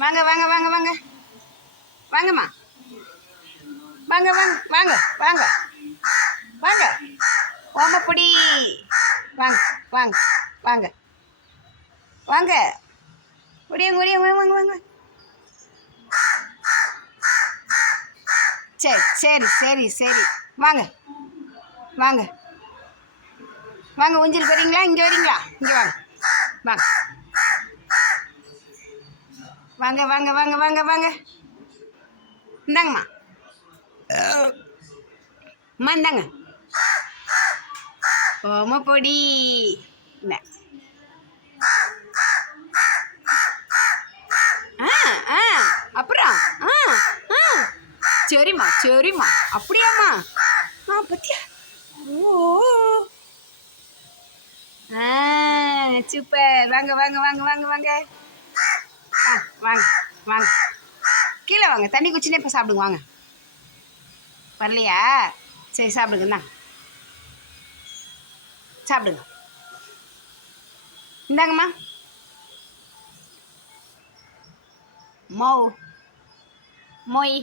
வாங்க வாங்க வாங்க வாங்க. வாங்கம்மா. வாங்க வாங்க வாங்க வாங்க. வாங்க. ஓமப்பொடி. வாங்க வாங்க வாங்க. வாங்க. ஒடியாங்க ஒடியாங்க வாங்க வாங்க வாங்க. சரி சரி சரி சரி. வாங்க வாங்க. வாங்க ஊஞ்சல் வரீங்களா இங்கே வரீங்களா? இங்கே வாங்க. வாங்க. வாங்க வாங்க வாங்க வாங்க வாங்க. இந்தாங்கம்மா. அம்மா இந்தாங்க. ஓம பொடி. இந்த. ஆ ஆ அப்புறம் ஆ ஆ. சரிம்மா சரிம்மா. அப்படியாம்மா. ஆ பத்தியா. ஓ. ஆ சூப்பர். வாங்க வாங்க வாங்க வாங்க வாங்க. வாங்க வாங்க. கீழே வாங்க தண்ணி குச்சினே இப்போ சாப்பிடுங்க வாங்க. வரலையா? சரி சாப்பிடுங்க சாப்பிடுங்க. இந்தாங்கம்மா. மோ. மொய்.